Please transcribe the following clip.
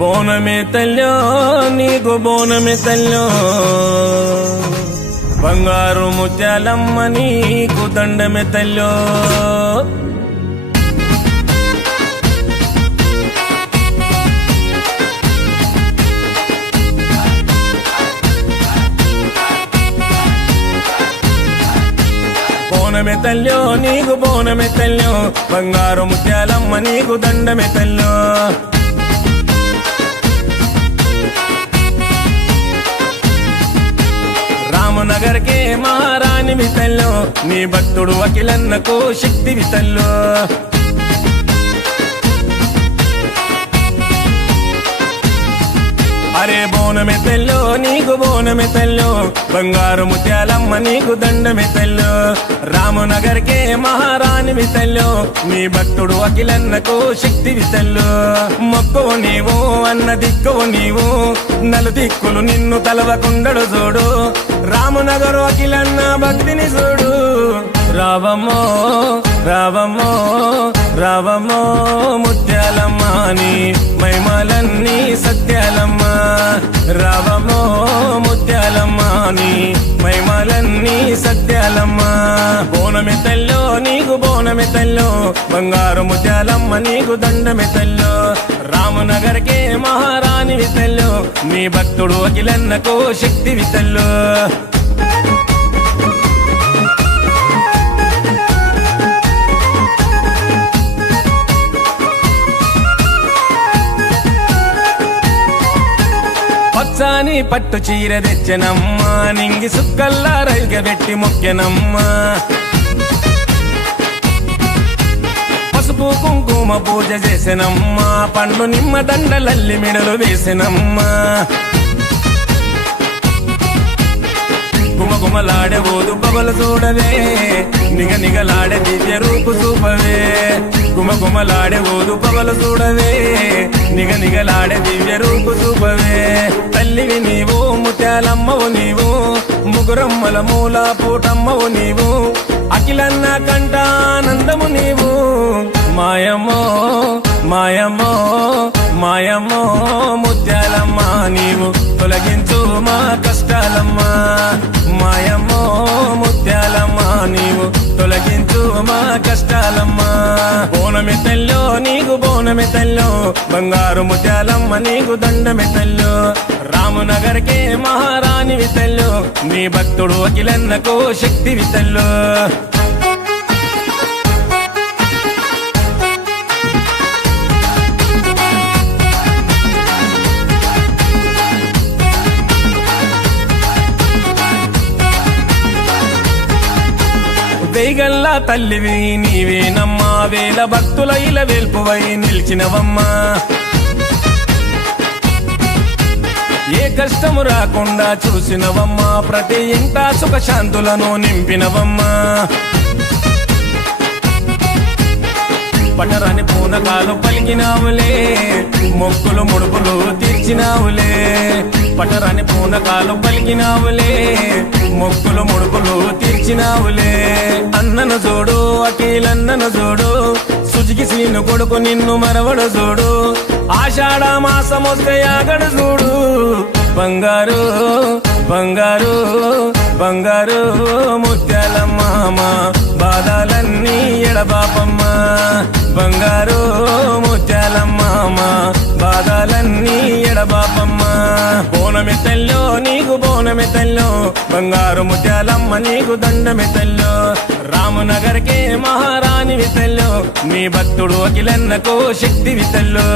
బోనమే తల్లో నీకు బోనమే తల్లో బంగారు ముత్యాలమ్మ నీకు దండమే తల్లో బోనమే తల్లో నీకు బోనమే తల్లో బంగారు ముత్యాలమ్మ నీకు దండమే తల్లో రామనగర్ కే మహారాణి వితల్లో నీ భక్తుడు అఖిలన్నకు శక్తి వితల్లో అరే బోనమే తెల్లో నీకు బోనమే తెల్లో బంగారు ముత్యాలమ్మ నీకు దండమే తెల్లో రామనగర్ కే మహారాణి వితల్లో నీ భక్తుడు అఖిలన్నకు శక్తి వితల్లో మొక్కవు నీవు అన్న దిక్కువు నీవు నలు దిక్కులు నిన్ను తలవకుండడు చూడు రామనగరు అఖిలన్న భక్తిని చూడు రావమ్మో రావమ్మో రావమ్మో ముత్యాలమ్మ నీ మైమలన్నీ సత్యాలమ్మ రావమ్మో ముత్యాలమ్మ నీ మైమలన్నీ సత్యాలమ్మ బోనమే తల్లో నీకు బోనమే తల్లో బంగారు ముత్యాలమ్మ నీకు దండమే తల్లో రామనగర్ కే మహారాణి వితల్లో నీ భక్తుడు అఖిలన్నకు శక్తి వితల్లో పచ్చాని పట్టు చీర తెచ్చనమ్మ నింగి సుక్కల్లా రైగబెట్టి మొక్కెనమ్మ పసుపు కుంకుమ పూజ చేసెనమ్మ పండ్లు నిమ్మ దండలల్లి మెడలు వేసెనమ్మ గుమగుమలాడే ఓదు బబలు చూడవే నిగ నిగలాడే దివ్య రూపు చూపవే గుమగుమలాడే ఓదు బబలు చూడవే నిగ నిగలాడే దివ్య రూపు చూపవే తల్లివి నీవు ముత్యాలమ్మవు నీవు ముగురమ్మల మూల పూటమ్మవు నీవు అఖిలన్న కంట ఆనందము నీవు మాయమ్మో మాయమ్మో మాయమ్మో ముత్యాలమ్మ నీవు తొలగించు మా కష్టాలమ్మ మాయమ్మో ముత్యాలమ్మ నీవు తొలగించు మా కష్టాలమ్మ బోనమే తల్లో నీకు బోనమే తల్లో బంగారు ముత్యాలమ్మ నీకు దండమే తల్లో రామనగర్ కే మహారాణి వితల్లో నీ భక్తుడు అఖిలన్నకు శక్తి వితల్లో వేగల్లా తల్లివి నీవేనమ్మా వేల భక్తుల ఇలా వేల్పువై నిలిచినవమ్మా ఏ కష్టము రాకుండా చూసినవమ్మా ప్రతి ఇంట సుఖ శాంతులను నింపినవమ్మా పటరాని పూనకాలు పలికినావులే మొక్కులు ముడుపులు తీర్చినావులే పటరాని పూనకాలు పలికినావులే మొక్కులు ముడుపులు తీర్చినావులే అన్నను చూడు అఖిలన్నను చూడు సుజికి శ్రీను కొడుకు నిన్ను మరవడు చూడు ఆషాఢ మాసం వస్తే ఆగడు చూడు బంగారు బంగారు బంగారు ముత్యాలమ్మ బాధలన్నీ ఎడబాపమ్మ బంగారు ముత్యాలమ్మ బాధలన్నీ ఎడబాపమ్మ బోనమే తల్లో నీకు బోనమే తల్లో బంగారు ముత్యాలమ్మ నీకు దండమే తల్లో రామనగర్ కే మహారాణి వితల్లో నీ భక్తుడు అఖిలన్నకు శక్తి వితల్లో